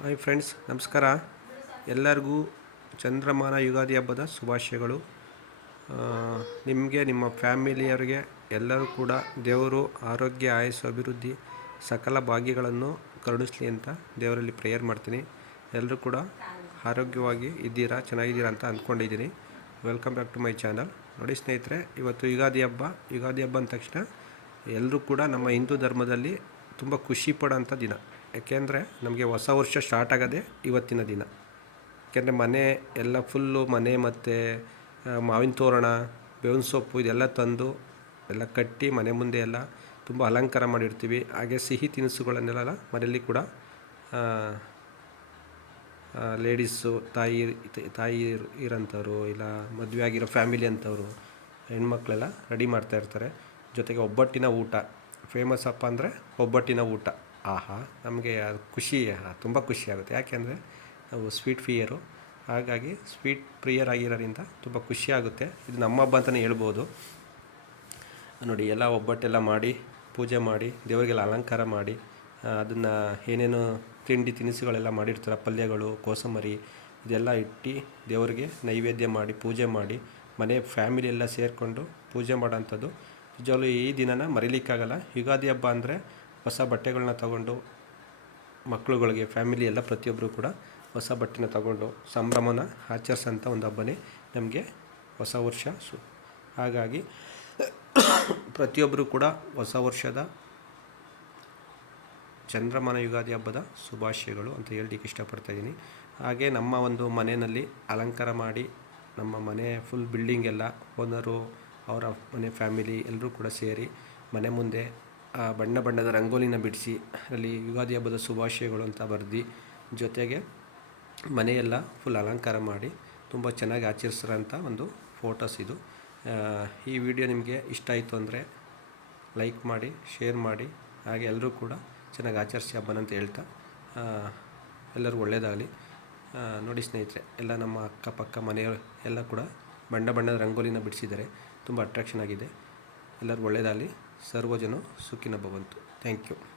Hi friends, ನಮಸ್ಕಾರ. ಎಲ್ಲರಿಗೂ ಚಂದ್ರಮಾನ ಯುಗಾದಿ ಹಬ್ಬದ ಶುಭಾಶಯಗಳು. ನಿಮಗೆ, ನಿಮ್ಮ ಫ್ಯಾಮಿಲಿಯವರಿಗೆ, ಎಲ್ಲರೂ ಕೂಡ ದೇವರು ಆರೋಗ್ಯ, ಆಯಸ್ಸು, ಅಭಿವೃದ್ಧಿ, ಸಕಲ ಭಾಗ್ಯಗಳನ್ನು ಕರುಣಿಸಲಿ ಅಂತ ದೇವರಲ್ಲಿ ಪ್ರೇಯರ್ ಮಾಡ್ತೀನಿ. ಎಲ್ಲರೂ ಕೂಡ ಆರೋಗ್ಯವಾಗಿ ಇದ್ದೀರಾ, ಚೆನ್ನಾಗಿದ್ದೀರಾ ಅಂತ ಅಂದ್ಕೊಂಡಿದ್ದೀನಿ. Welcome back to my channel ನೋಡಿ ಸ್ನೇಹಿತರೆ, ಇವತ್ತು ಯುಗಾದಿ ಹಬ್ಬ. ಯುಗಾದಿ ಹಬ್ಬ ಅಂದ ತಕ್ಷಣ ಎಲ್ಲರೂ ಕೂಡ ನಮ್ಮ ಹಿಂದೂ ಧರ್ಮದಲ್ಲಿ ತುಂಬ ಖುಷಿ ಪಡೋಂಥ ದಿನ. ಯಾಕೆಂದರೆ ನಮಗೆ ಹೊಸ ವರ್ಷ ಸ್ಟಾರ್ಟ್ ಆಗೋದೇ ಇವತ್ತಿನ ದಿನ. ಯಾಕೆಂದರೆ ಮನೆ ಎಲ್ಲ ಫುಲ್ಲು ಮನೆ ಮತ್ತು ಮಾವಿನ ತೋರಣ, ಬೇವಿನ ಸೊಪ್ಪು ಇದೆಲ್ಲ ತಂದು ಎಲ್ಲ ಕಟ್ಟಿ ಮನೆ ಮುಂದೆ ಎಲ್ಲ ತುಂಬ ಅಲಂಕಾರ ಮಾಡಿರ್ತೀವಿ. ಹಾಗೆ ಸಿಹಿ ತಿನಿಸುಗಳನ್ನೆಲ್ಲ ಮನೆಯಲ್ಲಿ ಕೂಡ ಲೇಡೀಸು, ತಾಯಿ ತಾಯಿ ಇರೋಂಥವ್ರು ಇಲ್ಲ ಮದುವೆ ಆಗಿರೋ ಫ್ಯಾಮಿಲಿ ಅಂಥವ್ರು, ಹೆಣ್ಮಕ್ಳೆಲ್ಲ ರೆಡಿ ಮಾಡ್ತಾಯಿರ್ತಾರೆ ಜೊತೆಗೆ ಒಬ್ಬಟ್ಟಿನ ಊಟ. ಫೇಮಸ್ ಅಪ್ಪ ಅಂದರೆ ಒಬ್ಬಟ್ಟಿನ ಊಟ. ಆಹಾ, ನಮಗೆ ಅದು ಖುಷಿ ತುಂಬ ಖುಷಿ ಆಗುತ್ತೆ. ಯಾಕೆಂದರೆ ನಾವು ಸ್ವೀಟ್ ಫಿಯರು ಹಾಗಾಗಿ ಸ್ವೀಟ್ ಪ್ರಿಯರ್ ಆಗಿರೋದ್ರಿಂದ ತುಂಬ ಖುಷಿ ಆಗುತ್ತೆ. ಇದು ನಮ್ಮ ಹಬ್ಬ ಅಂತಲೇ ಹೇಳ್ಬೋದು. ನೋಡಿ, ಎಲ್ಲ ಒಬ್ಬಟ್ಟೆಲ್ಲ ಮಾಡಿ, ಪೂಜೆ ಮಾಡಿ, ದೇವರಿಗೆಲ್ಲ ಅಲಂಕಾರ ಮಾಡಿ ಅದನ್ನು ಏನೇನು ತಿಂಡಿ ತಿನಿಸುಗಳೆಲ್ಲ ಮಾಡಿರ್ತಾರೆ, ಪಲ್ಯಗಳು, ಕೋಸಂಬರಿ, ಇದೆಲ್ಲ ಇಟ್ಟು ದೇವರಿಗೆ ನೈವೇದ್ಯ ಮಾಡಿ, ಪೂಜೆ ಮಾಡಿ, ಮನೆ ಫ್ಯಾಮಿಲಿ ಎಲ್ಲ ಸೇರಿಕೊಂಡು ಪೂಜೆ ಮಾಡೋಂಥದ್ದು ನಿಜವಾಗ್ಲೂ ಈ ದಿನನ ಮರಿಲಿಕ್ಕಾಗಲ್ಲ. ಯುಗಾದಿ ಹಬ್ಬ ಅಂದರೆ ಹೊಸ ಬಟ್ಟೆಗಳನ್ನ ತಗೊಂಡು ಮಕ್ಕಳುಗಳಿಗೆ ಫ್ಯಾಮಿಲಿ ಎಲ್ಲ ಪ್ರತಿಯೊಬ್ಬರು ಕೂಡ ಹೊಸ ಬಟ್ಟೆನ ತಗೊಂಡು ಸಂಭ್ರಮನ ಆಚರಿಸೋಂಥ ಒಂದು ಹಬ್ಬನೇ ನಮಗೆ ಹೊಸ ವರ್ಷ ಸು ಹಾಗಾಗಿ ಪ್ರತಿಯೊಬ್ಬರು ಕೂಡ ಹೊಸ ವರ್ಷದ ಚಂದ್ರಮಾನ ಯುಗಾದಿ ಹಬ್ಬದ ಶುಭಾಶಯಗಳು ಅಂತ ಹೇಳಲಿಕ್ಕೆ ಇಷ್ಟಪಡ್ತಾಯಿದ್ದೀನಿ ಹಾಗೆ ನಮ್ಮ ಒಂದು ಮನೆಯಲ್ಲಿ ಅಲಂಕಾರ ಮಾಡಿ ನಮ್ಮ ಮನೆ ಫುಲ್ ಬಿಲ್ಡಿಂಗ್ ಎಲ್ಲ ಓನರು ಅವರ ಮನೆ ಫ್ಯಾಮಿಲಿ ಎಲ್ಲರೂ ಕೂಡ ಸೇರಿ ಮನೆ ಮುಂದೆ ಬಣ್ಣ ಬಣ್ಣದ ರಂಗೋಲಿನ ಬಿಡಿಸಿ, ಅಲ್ಲಿ ಯುಗಾದಿ ಹಬ್ಬದ ಶುಭಾಶಯಗಳು ಅಂತ ಬರೆದು, ಜೊತೆಗೆ ಮನೆಯೆಲ್ಲ ಫುಲ್ ಅಲಂಕಾರ ಮಾಡಿ, ತುಂಬ ಚೆನ್ನಾಗಿ ಆಚರಿಸಿರೋಂಥ ಒಂದು ಫೋಟೋಸ್ ಇದು. ಈ ವಿಡಿಯೋ ನಿಮಗೆ ಇಷ್ಟ ಆಯಿತು ಅಂದರೆ ಲೈಕ್ ಮಾಡಿ ಶೇರ್ ಮಾಡಿ, ಹಾಗೆ ಎಲ್ಲರೂ ಕೂಡ ಚೆನ್ನಾಗಿ ಆಚರಿಸಿ ಹಬ್ಬನ ಅಂತ ಹೇಳ್ತಾ ಎಲ್ಲರಿಗೂ ಒಳ್ಳೆಯದಾಗಲಿ ನೋಡಿ ಸ್ನೇಹಿತರೆ, ಎಲ್ಲ ನಮ್ಮ ಅಕ್ಕಪಕ್ಕ ಮನೆಯವರು ಎಲ್ಲ ಕೂಡ ಬಣ್ಣ ಬಣ್ಣದ ರಂಗೋಲಿನ ಬಿಡಿಸಿದ್ದಾರೆ. ತುಂಬ ಅಟ್ರಾಕ್ಷನ್ ಆಗಿದೆ. ಎಲ್ಲರಿಗೂ ಒಳ್ಳೆಯದಾಗಲಿ ಸರ್ವಜನ ಸುಖಿನ ಭವಂತು ಥ್ಯಾಂಕ್ ಯು.